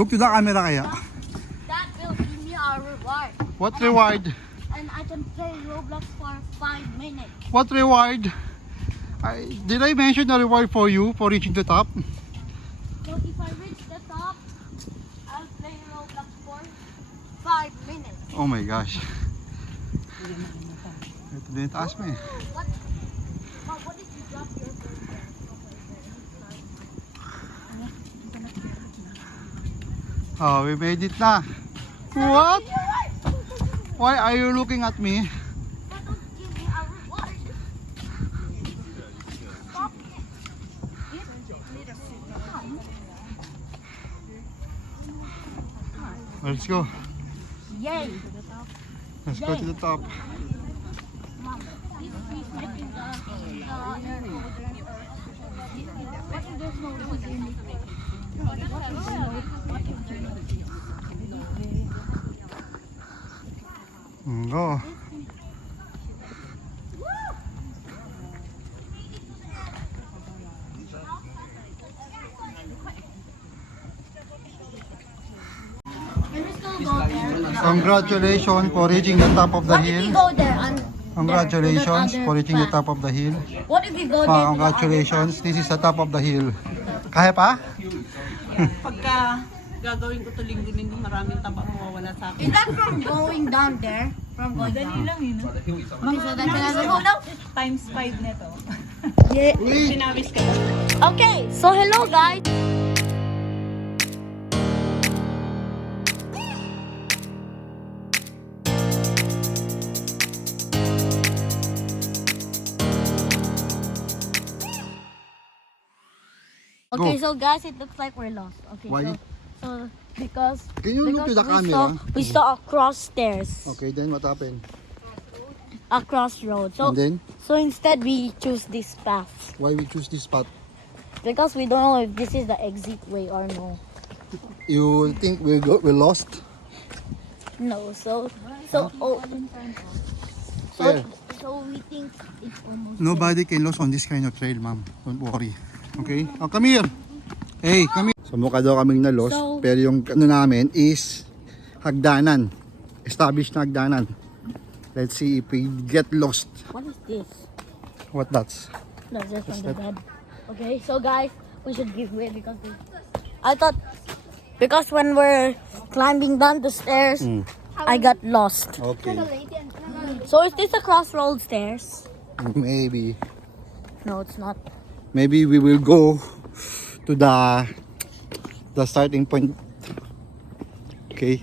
Look to the camera kaya. That will give me a reward. What reward? And I can play Roblox for 5 minutes. What reward? Did I mention the reward for you for reaching the top? So if I reach the top, I'll play Roblox for 5 minutes. Oh my gosh. Ito din taas mo eh. What? What if you drop your phone there? Oh, we made it na. What? Why are you looking at me? That don't give me a reward. Stop it. Let's go. Yay! Let's go to the top. Mom, please making the air cold. What if there's no wood in it? Go. Can we still go there? Congratulations for reaching the top of the What if we hill. go there and Congratulations for reaching the top of the hill. what if we go there? Congratulations, this is the top of the hill. Kaya pa? Pagka gagawin ko to linggo-linggo, maraming taba mawawala sa akin. Is that from going down there? From going Dali down? lang yun. Okay, so that's another go now. Times 5 nito. Yeah. Pinawis ka na. Okay, so hello guys. Okay, so guys, it looks like we're lost. Okay, Why? so because Can you look to the we camera? we saw a cross stairs, Okay, then what happened? a crossroad. So And then, so instead we choose this path why we choose this spot? because we don't know if this is the exit way or no. You think we're lost? No, so Where? so we think it's almost Nobody can lose on this kind of trail, ma'am. Don't worry. Okay? Oh, come here. Hey, come here. So mukha daw kaming na-lost, So- pero yung ano namin is hagdanan. Established na hagdanan. Let's see if we get lost. What is this? What that's? That's just What's from the that? bed. Okay, so guys, we should give way because I thought because when we're climbing down the stairs, I got lost. Okay. So is this a crossroad stairs? Maybe. No, it's not. Maybe we will go to the starting point. Okay.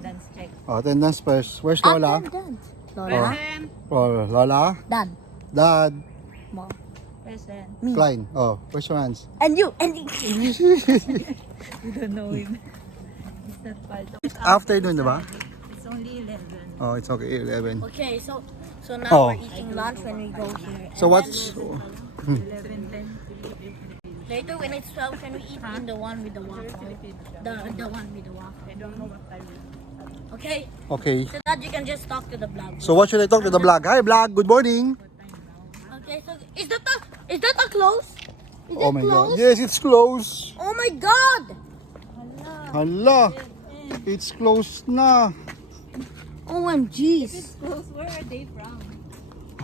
Dance check. Oh, attendance first. Where's Lola? Attendance. Lola. Present. Oh, Lola? Dad. Dad? Mom. Present. Me. Klein? Oh, where's your hands? And you. And you. We don't know him. It's not part of Afternoon, diba? It's only 11. Oh, it's okay. 11. Okay, so now Oh. we're eating lunch when we go here. So And what's... 11:10. later when it's 12, can we eat in the one with the waffle? The one with the waffle. I don't know what time. Okay, Okay. so that you can just talk to the vlog. So what should I talk to the vlog? Hi vlog, good morning. Okay, so is that a close? Is Oh it my close? god. Yes, it's close. Oh my god! Hala. It's closed na. OMGs. Close, where are they from?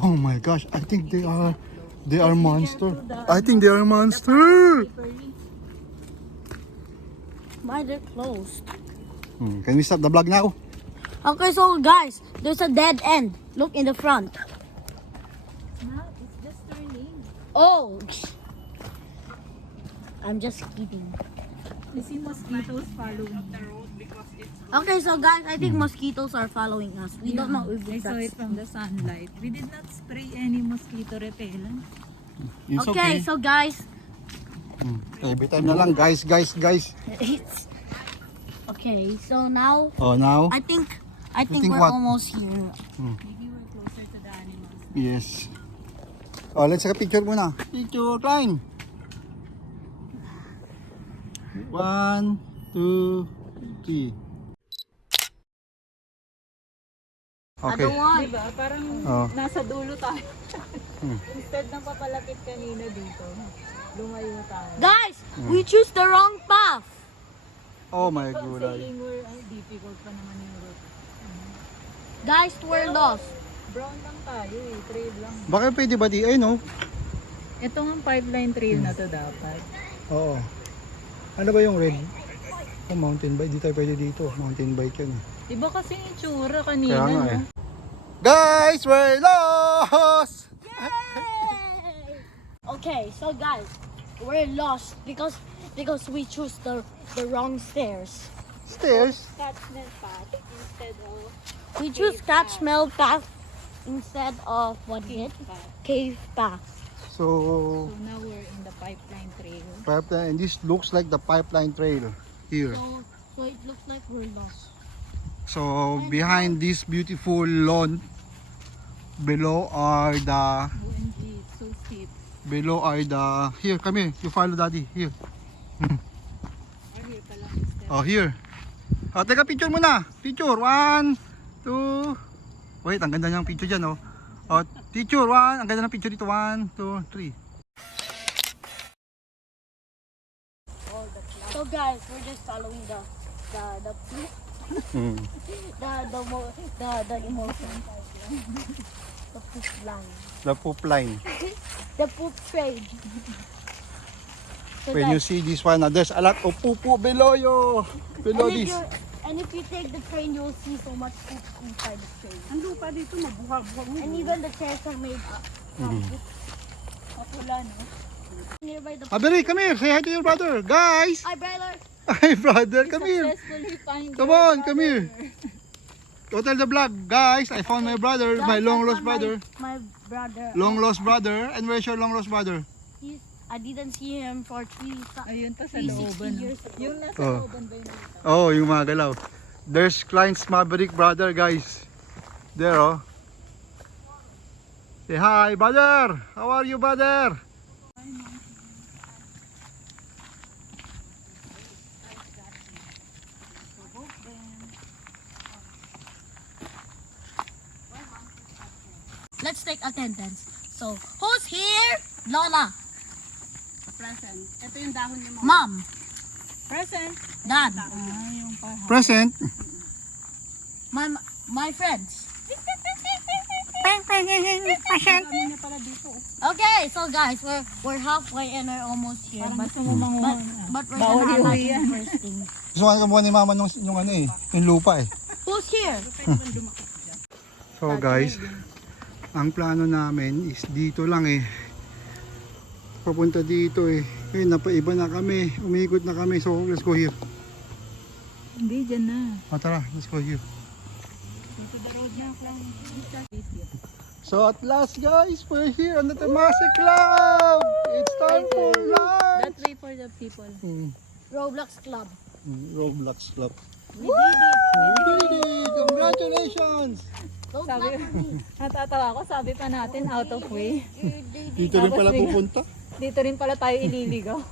Oh my gosh, I think they are monster. I think they are monster. Why they're closed? Can we stop the vlog now? Okay, so guys, there's a dead end. Look in the front. No, it's just turning. Oh! I'm just kidding. You see mosquitoes following the road because it's... Okay, so guys, I think mosquitoes are following us. We don't know if I saw that's... it from the sunlight. We did not spray any mosquito repellent. It's Okay, so guys, Every time na lang, guys. it's... Okay, so now Oh, now? I think think we're what? almost here. Maybe we're closer to the animals. Yes. Oh, let's take a picture muna. Picture, Klein. 1, 2, 3. I Okay. don't want. Diba? Parang Oh. nasa dulo tayo. Instead ng papalapit kanina dito, lumayo tayo. Guys, we choose the wrong path. Oh my gulay. Saying we're difficult pa naman yung route. Guys, we're lost. Brown lang tayo eh, trail lang. Baka pwede ba di? Ay no? Ito nga pipeline trail na to dapat. Oo. Ano ba yung red? Oh, mountain bike. Di tayo pwede dito. Mountain bike yan. Iba kasi yung itsura kanina, Kaya nga no? eh. Guys, we're lost! Yay! Okay, so guys, we're lost because we choose the wrong stairs. Stairs? Catchment path instead of We choose catchment path instead of what is it? Cave path. So, So now we're in the pipeline trail. pipeline, and this looks like the pipeline trail here. So it looks like we're lost. So, behind this beautiful lawn, below are the, OMG, it's so steep. here, come here, you follow daddy, here. Or here pala instead. Oh, here. Oh, teka, picture muna. Picture, 1, 2. Wait, ang ganda niyang picture dyan, oh. Oh, picture, 1. Ang ganda ng picture dito, 1, 2, 3. So guys, we're just following the emotion. The poop line. The poop line. The poop train. So When you guys, see this one, there's a lot of poo below you. Below this. and if you take the train, you'll see so much poop inside the train. Ang lupa dito, mabuhag-buhag. And even the chairs are made up. Kapula, no? Nearby the Aberi, come here. Say hi to your brother. Guys. Hi, brother. Hi, brother. Come here. Successfully find Come your on, come brother. here. Go tell the vlog. Guys, I found my brother. My Guys, long I lost found brother. My brother. Long lost brother. And where's your long lost brother? I didn't see him for Ayun pa sa 360 looban. No? years ago. Yung nasa Oh. looban ba yun? Oh, yung mga galaw. There's Klein's Maverick brother, guys. There, oh. Say hi, brother. How are you, brother? Let's take attendance. So, who's here? Lola. Present. Ito yung dahon niya mga. Mom. Present. Dad. Yung paha. Present. My friends. Kami niya pala dito. Okay, so guys, we're halfway and we're almost here. Parang But, gusto mo manguhon. but we're Bawal gonna iuwi highlight yan. the first thing. Gusto ko kumuha ni mama yung ano eh, yung lupa eh. Who's here? So guys, ang plano namin is dito lang eh. Papunta dito eh. Ngayon napaiba na kami, umikot na kami. So let's go here. Hindi, dyan na. O tara, let's go here. Dito the road na. So at last guys, we're here on the Temasek Club. It's time for lunch. That way for the people. Roblox Club. Roblox Club. We did it. We did it! Congratulations! Don't Sabi, laugh at me. natatawa ko, sabi pa natin out of way. Dito rin pala pupunta. Dito rin pala tayo ililigaw.